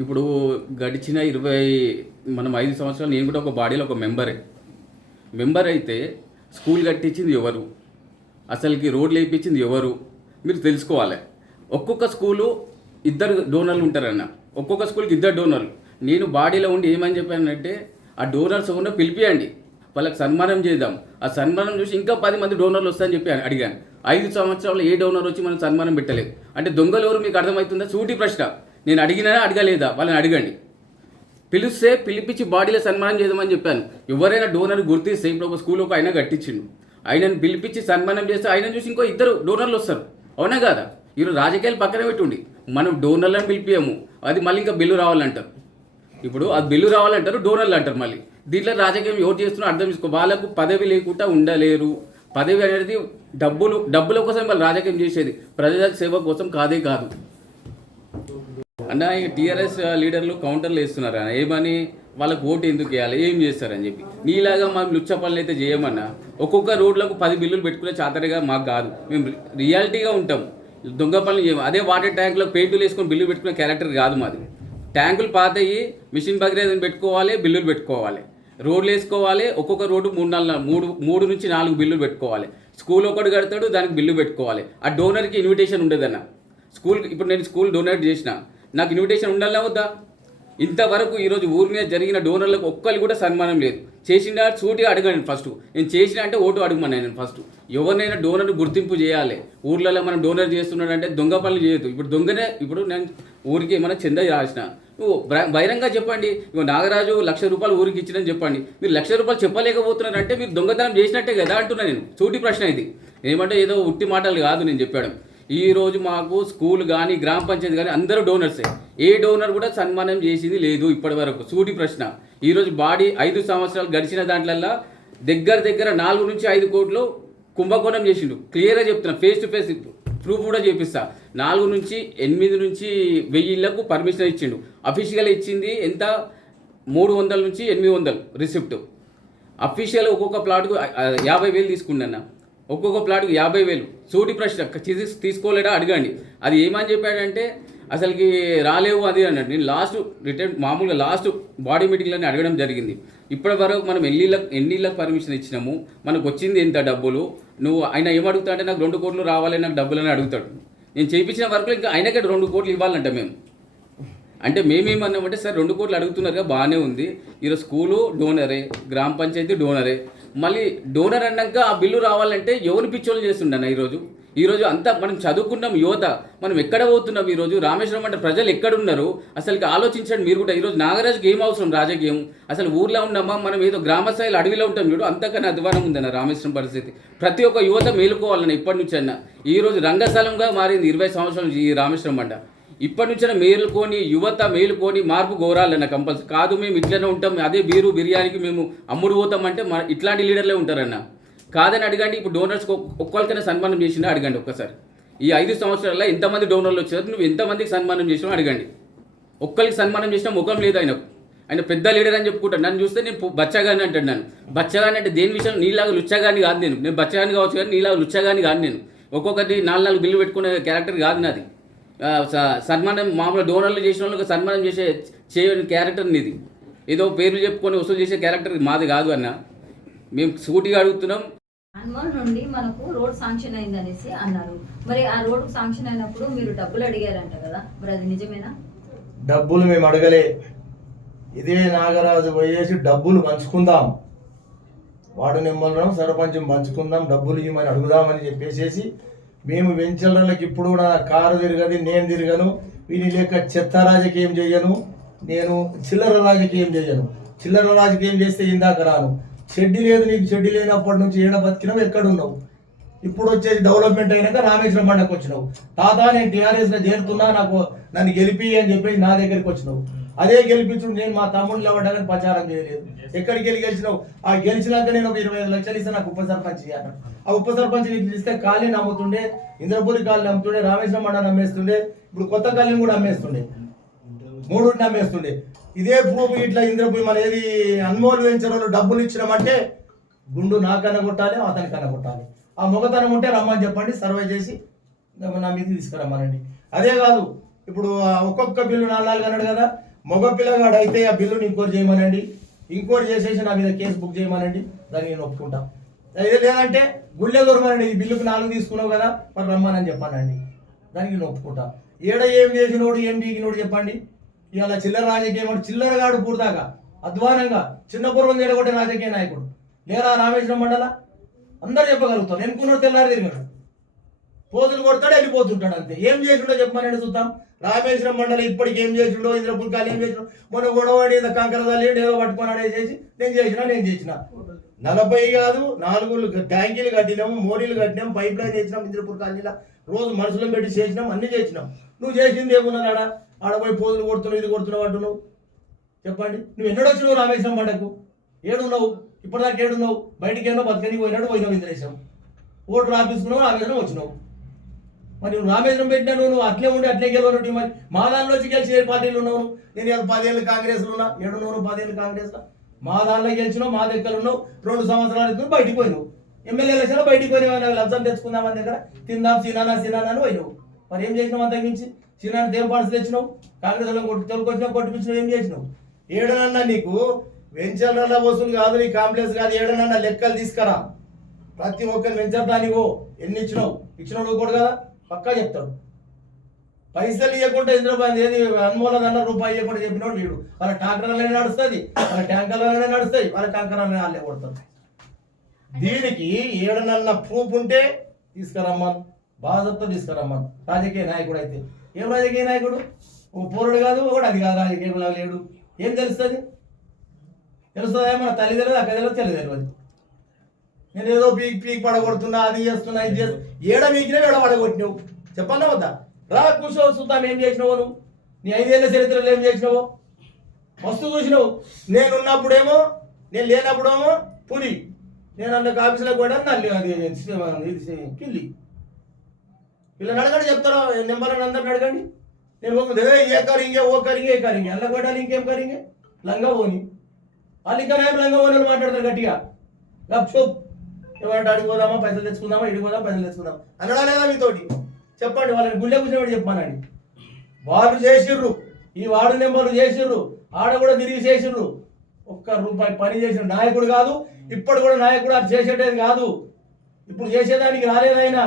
ఇప్పుడు గడిచిన మనం 5 సంవత్సరాలు నేను కూడా ఒక బాడీలో ఒక మెంబర్ అయితే స్కూల్ కట్టించింది ఎవరు, అసలుకి రోడ్లు వేయించింది ఎవరు, మీరు తెలుసుకోవాలి. ఒక్కొక్క స్కూలు ఇద్దరు డోనర్లు ఉంటారన్న, ఒక్కొక్క స్కూల్కి ఇద్దరు డోనర్లు. నేను బాడీలో ఉండి ఏమని చెప్పానంటే ఆ డోనర్స్ ఉన్న పిలిపియండి, వాళ్ళకి సన్మానం చేద్దాం. ఆ సన్మానం చూసి ఇంకా 10 మంది డోనర్లు వస్తాయని చెప్పి అడిగాను. 5 సంవత్సరాలు ఏ డోనర్ వచ్చి మనం సన్మానం పెట్టలేదు అంటే దొంగలు ఎవరు మీకు అర్థమవుతుందా? సూటి ప్రశ్న. నేను అడిగినా అడగలేదా వాళ్ళని అడగండి. పిలిపించి బాడీలో సన్మానం చేద్దామని చెప్పాను. ఎవరైనా డోనర్ గుర్తిస్తే ఇప్పుడు ఒక స్కూల్ ఒక ఆయన కట్టించిండు, ఆయనను పిలిపించి సన్మానం చేస్తే ఆయన చూసి ఇంకో ఇద్దరు డోనర్లు వస్తారు. అవునా కాదా? ఈరోజు రాజకీయాలు పక్కన పెట్టుండి మనం డోనర్లను పిలిపియము, అది మళ్ళీ ఇంకా బిల్లు రావాలంటారు. ఇప్పుడు అది బిల్లు రావాలంటారు, డోనర్లు అంటారు. మళ్ళీ దీంట్లో రాజకీయం ఎవరు చేస్తున్నా అర్థం చేసుకో. వాళ్ళకు పదవి లేకుండా ఉండలేరు. పదవి అనేది డబ్బుల కోసం వాళ్ళు రాజకీయం చేసేది, ప్రజల సేవ కోసం కాదే కాదు అన్న. ఈ టీఆర్ఎస్ లీడర్లు కౌంటర్లు వేస్తున్నారు అన్న, ఏమని వాళ్ళకు ఓటు ఎందుకు వేయాలి, ఏం చేస్తారని చెప్పి. నీలాగా మనం లుచ్చ పనులు అయితే చేయమన్నా. ఒక్కొక్క రోడ్లకు 10 బిల్లులు పెట్టుకునే చాతరిగా మాకు కాదు, మేము రియాలిటీగా ఉంటాం. దొంగ పనులు చేయము. అదే వాటర్ ట్యాంకులో పెయింట్లు వేసుకొని బిల్లు పెట్టుకునే క్యారెక్టర్ కాదు మాది. ట్యాంకులు పాతయి, మిషన్ భగీరథని పెట్టుకోవాలి, బిల్లులు పెట్టుకోవాలి, రోడ్లు వేసుకోవాలి. ఒక్కొక్క రోడ్డు 3 నుంచి 4 బిల్లులు పెట్టుకోవాలి. స్కూల్ ఒకటి కడతాడు, దానికి బిల్లు పెట్టుకోవాలి. ఆ డోనర్కి ఇన్విటేషన్ ఉండదన్న. ఇప్పుడు నేను స్కూల్ డొనేట్ చేసిన, నాకు ఇన్విటేషన్ ఉండాలా వద్దా? ఇంతవరకు ఈరోజు ఊరి మీద జరిగిన డోనర్లకు ఒక్కరు కూడా సన్మానం లేదు. చేసిన సూటిగా అడగండి ఫస్ట్. నేను చేసిన అంటే ఓటు అడగమన్నా. నేను ఫస్ట్ ఎవరినైనా డోనర్ గుర్తింపు చేయాలి. ఊర్లలో మనం డోనర్ చేస్తున్నాడంటే దొంగ పనులు చేయొద్దు. ఇప్పుడు నేను ఊరికి ఏమైనా చందా రాసిన, నువ్వు బహిరంగ చెప్పండి. ఇవ్వ నాగరాజు ₹1,00,000 ఊరికి ఇచ్చినని చెప్పండి. మీరు ₹1,00,000 చెప్పలేకపోతున్నారంటే మీరు దొంగతనం చేసినట్టే కదా అంటున్నా నేను. సూటి ప్రశ్న ఇది. ఏమంటే ఏదో ఉట్టి మాటలు కాదు నేను చెప్పాడు. ఈరోజు మాకు స్కూల్ కానీ గ్రామ పంచాయతీ కానీ అందరూ డోనర్సే. ఏ డోనర్ కూడా సన్మానం చేసింది లేదు ఇప్పటి వరకు. సూటి ప్రశ్న. ఈరోజు బాడీ 5 సంవత్సరాలు గడిచిన దాంట్లల్లో దగ్గర 4 నుంచి 5 కోట్లు కుంభకోణం చేసిండు. క్లియర్గా చెప్తున్నా, ఫేస్ టు ఫేస్ ప్రూఫ్ కూడా చేపిస్తా. 8 నుంచి 1000 ఇళ్లకు పర్మిషన్ ఇచ్చిండు. అఫీషియల్ ఇచ్చింది ఎంత? 300 నుంచి 800 రిసిప్ట్. అఫీషియల్ ఒక్కొక్క ప్లాట్కు 50,000 తీసుకుండన్న. ఒక్కొక్క ప్లాట్కు 50,000. సూటి ప్రశ్న. తీసుకోలేడా అడగండి. అది ఏమని చెప్పాడంటే అసలుకి రాలేవు అది అన్నాడు. నేను మామూలుగా లాస్ట్ బాడీ మీటింగ్లోనే అడగడం జరిగింది. ఇప్పటి వరకు మనం ఎన్నిళ్ళకి పర్మిషన్ ఇచ్చినాము, మనకు వచ్చింది ఎంత డబ్బులు, నువ్వు ఆయన ఏమడుగుతా అంటే నాకు 2 కోట్లు రావాలి, నాకు డబ్బులు అని అడుగుతాడు. నేను చేయించిన వరకు ఇంకా ఆయనకే 2 కోట్లు ఇవ్వాలంట మేము. అంటే మేమేమన్నామంటే సార్ 2 కోట్లు అడుగుతున్నారుగా, బాగానే ఉంది. ఈరోజు స్కూలు డోనరే, గ్రామ పంచాయతీ డోనరే, మళ్ళీ డోనర్ అన్నాక ఆ బిల్లు రావాలంటే ఎవరు పిచ్చోళ్ళు చేస్తుండన్న. ఈరోజు అంతా మనం చదువుకున్నాం యువత, మనం ఎక్కడ పోతున్నాం? ఈరోజు రామేశ్వరం అంటే ప్రజలు ఎక్కడున్నారు అసలుకి ఆలోచించండి మీరు కూడా. ఈరోజు నాగరాజుకి ఏం అవసరం రాజకీయం? అసలు ఊర్లో ఉన్నామా మనం? ఏదో గ్రామ స్థాయిలో అడవిలో ఉంటాం చూడు, అంతకన్నా అధ్వానం ఉందన్న రామేశ్వరం పరిస్థితి. ప్రతి ఒక్క యువత మేలుకోవాలన్న ఇప్పటి నుంచి అన్న. ఈరోజు రంగస్థలంగా మారింది 20 సంవత్సరాల నుంచి ఈ రామేశ్వరం అంట. ఇప్పటి నుంచైనా మేలుకొని, యువత మేలుకొని మార్పు కోరాలన్న కంపల్సరీ. కాదు మేము ఇట్లనే ఉంటాం, అదే బీరు బిర్యానీకి మేము అమ్ముడు పోతామంటే ఇట్లాంటి లీడర్లే ఉంటారన్న. కాదని అడగండి. ఇప్పుడు డోనర్స్ ఒక్కరికైనా సన్మానం చేసినా అడగండి ఒక్కసారి. ఈ 5 సంవత్సరాల్లో ఎంతమంది డోనర్లు వచ్చారు, నువ్వు ఎంతమందికి సన్మానం చేసినా అడగండి. ఒక్కరికి సన్మానం చేసినా ముఖం లేదు ఆయన పెద్ద లీడర్ అని చెప్పుకుంటాను. నన్ను చూస్తే నేను బచ్చగాని అంటాడు. నన్ను బచ్చగాని అంటే దేని విషయం? నీలాగా లుచ్చగాని కాదు నేను బచ్చగాని కావచ్చు కానీ నీలాగా లుచ్చగాని కాదు నేను. ఒక్కొక్కటి 4 బిల్లు పెట్టుకునే క్యారెక్టర్ కాదు నాది. సన్మానం మామూలు డోనర్లు చేసిన వాళ్ళకి సన్మానం చేయని క్యారెక్టర్ నీది. ఏదో పేర్లు చెప్పుకొని వసూలు చేసే క్యారెక్టర్ మాది కాదు అన్న. మేము సూటిగా అడుగుతున్నాం. అన్మోల్ నుండి మనకు రోడ్ శాంక్షన్ అయింది అనేసి అన్నారు. మరి ఆ రోడ్ శాంక్షన్ అయినప్పుడు మీరు డబ్బులు అడిగారంట కదా, మరి అది నిజమేనా? డబ్బులు మేము అడగలే. ఇదే నాగరాజు పోయేసి డబ్బులు పంచుకుందాం, వార్డు నెంబర్లను సర్పంచం పంచుకుందాం, డబ్బులు ఇవ్వమని అడుగుదామని చెప్పేసి మేము వెంచర్లకు ఇప్పుడు కూడా కారు తిరగదు, నేను తిరగను, వీని లేక చెత్త రాజకీయం చేయను, నేను చిల్లర రాజకీయం చేయను. చిల్లర రాజకీయం చేస్తే ఇందాక రాను. చెడ్డి లేదు నీకు, చెడ్డి లేనప్పటి నుంచి ఏడ బతికినావు, ఎక్కడున్నావు? ఇప్పుడు వచ్చేసి డెవలప్మెంట్ అయినాక రామేశ్వరం బండకు వచ్చినావు. తాత నేను టీఆర్ఎస్లో చేరుతున్నా, నన్ను గెలిపి అని చెప్పేసి నా దగ్గరికి వచ్చినావు. అదే గెలిపించు. నేను మా తమ్ముడు లేవడానికి ప్రచారం చేయలేదు. ఎక్కడికి గెలిచినావు? ఆ గెలిచినాక నేను ఒక 25 లక్షలు ఇస్తే నాకు ఉప సర్పంచ్ ఇవ్వాలి. ఆ ఉప సర్పంచ్ ఇస్తే కాలనీ అమ్ముతుండే, ఇంద్రపూరి కాలనీ అమ్ముతుండే, రామేశ్వరం మండలం అమ్మేస్తుండే, ఇప్పుడు కొత్త కాలనీ కూడా అమ్మేస్తుండే, 3 అమ్మేస్తుండే. ఇదే ప్రూఫ్ ఇట్లా ఇంద్రపూరి మన ఏది అన్మోల్ వెంచర్లో డబ్బులు ఇచ్చినామంటే గుండు నాకన్నా కొట్టాలి, అతనికన్నా కొట్టాలి. ఆ మొగతనం ఉంటే రమ్మని చెప్పండి, సర్వే చేసి నా మీద తీసుకురమ్మనండి. అదే కాదు ఇప్పుడు ఒక్కొక్క బిల్లు 4 అన్నాడు కదా, మగ పిల్లగాడు అయితే ఆ బిల్లుని ఇంకోటి చేయమనండి, ఇంకోటి చేసేసి నా మీద కేసు బుక్ చేయమనండి, దానికి నేను ఒప్పుకుంటా. అదే లేదంటే గుళ్ళే దొరమనండి, ఈ బిల్లుకి 4 తీసుకున్నావు కదా మరి రమ్మనని చెప్పానండి, దానికి నేను ఒప్పుకుంటా. ఏం చేసినోడు ఏం బీగినోడు చెప్పండి. ఇవాళ చిల్లర రాజకీయం అంటే చిల్లరగాడు పూర్దాకా అధ్వానంగా చిన్న పూర్వం చేయగొట్టే రాజకీయ నాయకుడు లేరా రామేశ్వరం మండల అందరూ చెప్పగలుగుతాం. ఎన్నుకున్నాడు తెల్లారి తిరిగాడు, పోతులు కొడతాడు వెళ్ళిపోతుంటాడు అంతే. ఏం చేసిండో చెప్పమని చూద్దాం. రామేశ్వరం మండలం ఇప్పటికి ఏం చేసిండో, ఇంద్రపూర్ కాలు ఏం చేసిండో, మొన్న గొడవడి కంకరదాలు ఏదో పట్టుకున్నాడు చేసి నేను చేసిన 40 కాదు 4 ట్యాంకీలు కట్టినాము, మోరీలు కట్టినాం, పైప్ లైన్ చేసినాం, ఇంద్రపూర్ కాలనీలో రోజు మనుషులను పెట్టి చేసినాం, అన్ని చేసినాం. నువ్వు చేసింది ఏమున్నది ఆడపోయి పోతులు కొడుతున్నావు, ఇది కొడుతున్నావు అంటున్నావు. చెప్పండి, నువ్వు ఎన్నడొచ్చినావు రామేశ్వరం పండకు? ఏడున్నావు ఇప్పటిదాకా? ఏడున్నావు? బయటికి ఏమో బతకని పోయినావు ఇంద్రేశం, ఓటు రాపించుకున్నావు, రామేశ్వరం వచ్చినావు. మరి నువ్వు రామేశ్వరం పెట్టినా నువ్వు అట్లే ఉండి అట్లే గెలవనట్టు. మరి మా దానిలోంచి గెలిచి ఏ పార్టీలు ఉన్నావు? నేను 10 ఏళ్ళు కాంగ్రెస్లో ఉన్నా, 10 ఏళ్ళు కాంగ్రెస్లో. మా దానిలో గెలిచినావు, మా దగ్గర ఉన్నావు, 2 సంవత్సరాల క్రితం బయటికి పోయినావు. ఎమ్మెల్యే ఎలక్షన్లో బయటికి పోయినావు, లంచం తెచ్చుకుందామని దగ్గర తిందాం సినానా అని పోయినావు. మరి ఏం చేసినావు? అంతకుమించి సినాన్ని దేం పార్టీ తెచ్చినావు, కాంగ్రెస్ తొలకొచ్చినావు, కొట్టిపించినావు, ఏం చేసినావు? ఏడనన్నా నీకు వెంచర్ల వసూలు కాదు, నీ కాంప్లెక్స్ కాదు, ఏడనన్నా లెక్కలు తీసుకురా. ప్రతి ఒక్కరిని వెంచర్దానివో ఎన్ని ఇచ్చినావు కూడా కదా పక్కా చెప్తాడు. పైసలు ఇవ్వకుండా ఇంద్రబాద్ ఏది అన్మూలదన్న రూపాయి ఇవ్వకుండా చెప్పినోడు వీడు. వాళ్ళ ట్రాక్టర్లనే నడుస్తుంది, వాళ్ళ ట్యాంకర్లనే నడుస్తాయి, వాళ్ళ ట్యాంకర్లనే వాళ్ళే కొడతారు. దీనికి ఏడనన్న ప్రూఫ్ ఉంటే తీసుకురమ్మను, బాధతో తీసుకురమ్మను. రాజకీయ నాయకుడు అయితే ఏం రాజకీయ నాయకుడు? ఓ పోరుడు కాదు, ఒకటి అది కాదు, రాజకీయంలో లేడు. ఏం తెలుస్తుంది? మన తల్లి తెలియదు, అక్క తెలియదు, తెలి తెలియదు. నేను ఏదో పీక్ పడగొడుతున్నా, అది చేస్తున్నా, ఇది చేస్తున్నా. ఏడ మీకినావు, ఏడ పడగొట్టినావు చెప్పన్నా వద్దా? రా కూర్చో చూద్దాం ఏం చేసినావు నువ్వు, నీ 5 ఏళ్ళ చరిత్రలో ఏం చేసినావు మస్తు చూసినావు. నేనున్నప్పుడేమో, నేను లేనప్పుడేమో పులి, నేను అందుకు ఆఫీసులోకి కూడా నల్లి అది కిల్లి. వీళ్ళని అడగండి చెప్తారా, నెంబర్ అందరిని అడగండి. నేను ఏ కరింగే ఓ కరింగే ఏ కరింగే అల్ల కొట్టాలి, ఇంకేం కరింగే లంగా పోని. వాళ్ళు ఇంకా లంగా పోని మాట్లాడతారు గట్టిగా. గప్చూప్ ఏమంటే అడిగిపోదామా పైసలు తెచ్చుకుందామా, ఇడిపోదామా పైసలు తెచ్చుకుందామా అనడా లేదా మీతోటి? చెప్పండి, వాళ్ళని గుళ్ళే కూర్చోబెట్టి చెప్పానండి. వాళ్ళు చేసిర్రు, ఈ వార్డు నెంబర్లు చేసిర్రు, ఆడ కూడా తిరిగి చేసిర్రు. ₹1 పని చేసిన నాయకుడు కాదు, ఇప్పుడు కూడా నాయకుడు అది చేసేటది కాదు. ఇప్పుడు చేసేదానికి రాలేదైనా